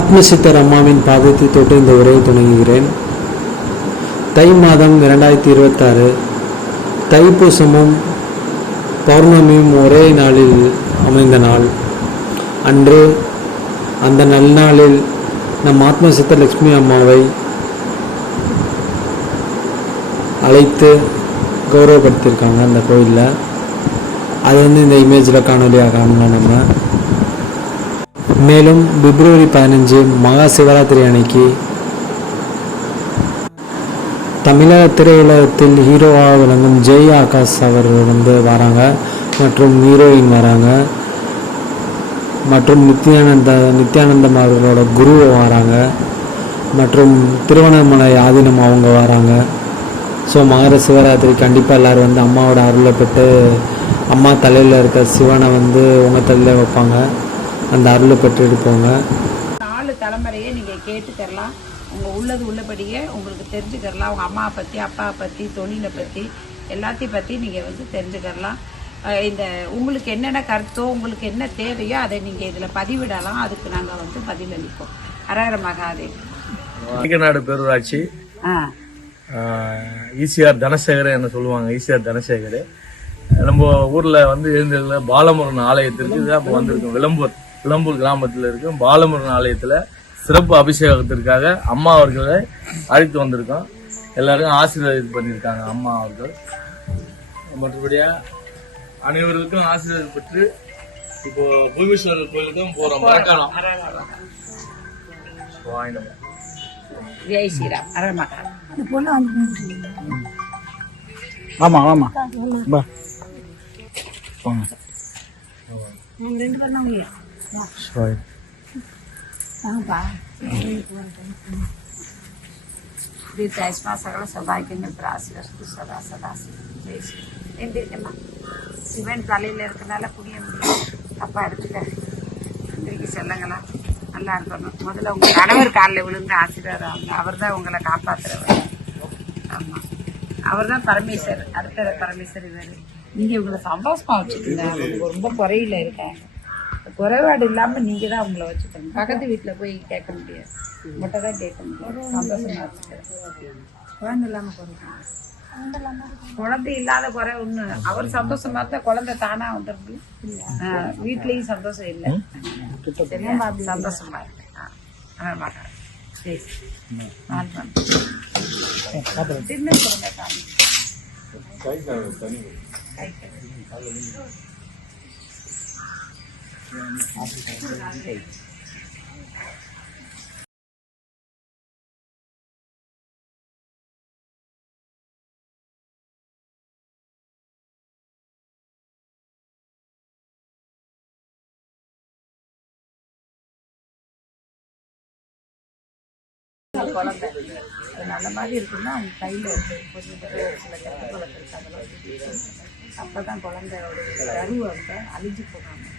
ஆத்மசித்தர் அம்மாவின் பாதத்தை தொட்டு இந்த உரையை தொடங்குகிறேன் தை மாதம் இரண்டாயிரத்தி இருபத்தாறு தைப்பூசமும் பௌர்ணமியும் ஒரே நாளில் அமைந்த நாள். அன்று அந்த நல்நாளில் நம் ஆத்மசித்த லக்ஷ்மி அம்மாவை அழைத்து கௌரவப்படுத்தியிருக்காங்க அந்த கோயிலில். அது வந்து இந்த இமேஜில் காணொலியாக காணலாம் நம்ம. மேலும் பிப்ரவரி பதினஞ்சு மகா சிவராத்திரி அன்னைக்கு தமிழக திரையுலகத்தில் ஹீரோவாக விளங்கும் ஜெய் ஆகாஷ் அவர் வந்து வராங்க மற்றும் ஹீரோயின் வராங்க. மற்றும் நித்யானந்த நித்யானந்தம் அவர்களோட குரு வராங்க. மற்றும் திருவண்ணாமலை ஆதீனம் அவங்க வராங்க. ஸோ மகர சிவராத்திரி கண்டிப்பாக எல்லோரும் வந்து அம்மாவோட அருளை பெற்று அம்மா தலையில் இருக்க சிவனை வந்து உங்கள் தலையில் வைப்பாங்க. அந்த அருளை பெற்றுட்டு போங்க நாலு தலைமுறையே நீங்கள் கேட்டுக்கறலாம் உங்கள் உள்ளது உள்ளபடியே உங்களுக்கு தெரிஞ்சுக்கறலாம் உங்கள் அம்மாவை பற்றி அப்பாவை பற்றி தொழிலை பற்றி எல்லாத்தையும் பற்றி நீங்கள் வந்து தெரிஞ்சுக்கறலாம் அஹ் இந்த உங்களுக்கு என்னென்ன கருத்தோ உங்களுக்கு என்ன தேவையோ அதை நீங்கள் இதில் பதிவிடலாம். அதுக்கு நாங்கள் வந்து பதிலளிப்போம். ஹரஹர மகாதேவ். நாடு பேரூராட்சி. ஈசிஆர் தனசேகர் என்ன சொல்லுவாங்க? ஈசிஆர் தனசேகர் நம்ம ஊர்ல வந்து இருந்ததுல பாலமுருகன் ஆலயத்திற்கு தான் இப்போ வந்திருக்கோம். விளம்பூர். விளம்பூர் கிராமத்துல இருக்கு. பாலமுருகன் ஆலயத்துல சிறப்பு அபிஷேகத்திற்காக அம்மா அவர்களை அழைத்து வந்திருக்கோம். எல்லாருக்கும் ஆசீர்வாதம் பண்ணியிருக்காங்க அம்மா அவர்கள். மற்றபடியா அனைவருக்கும் ஆசீர்வாதம் பெற்று இப்போ பூமீஸ்வரர் கோயிலுக்கும் போறோம். மறக்கலாம் வாங்கினோம் ஜெய் ஸ்ரீராம். ஹரஹர மகாதேவ் ஆமா. ஆமா பா போங்க ছয় देतायस्मा सगळं सभाग्यने त्रास வஸ்து சதா சதா எந்திரிக்கம்மா சிவன் தலையில் இருக்கனால புண்ணிய முடியும் அப்பா எடுத்துக்க எந்திரிக்க நல்லா இருக்கணும் முதல்ல உங்கள் கணவர் காலில் விழுந்து ஆசீர்வாதம் அவர் தான் உங்களை காப்பாற்றுறவர் ஆமாம் அவர் தான் பரமேஸ்வர் அடுத்த பரமேஸ்வர் இவர் நீங்கள் இவங்களை சந்தோஷமாக வச்சுருந்தேன் ரொம்ப குறையில் இருக்கேன் குறைபாடு இல்லாம நீங்க தான் அவங்கள வச்சுக்கணும். பக்கத்து வீட்டுல போய் கேட்க முடியாது. மட்டும் தான் கேட்க முடியும் சந்தோஷமா வச்சுக்கிறேன் குழந்தை இல்லாம குறை குழந்தை இல்லாத குறை ஒண்ணு. அவர் சந்தோஷமா இருந்தா குழந்தை தானா வந்துருக்கு வீட்லயும் சந்தோஷம் இல்லை? சந்தோஷமா இருக்கு. குழந்தை தானே. கை கழுவு. குழந்தை அது நல்ல மாதிரி இருக்குன்னா அவங்க கையில் வந்து கொஞ்சம் சில கெட்ட குழந்தை இருக்கு அதெல்லாம் அப்போ தான் குழந்தை கருவை வந்து அழிஞ்சு போகாமல்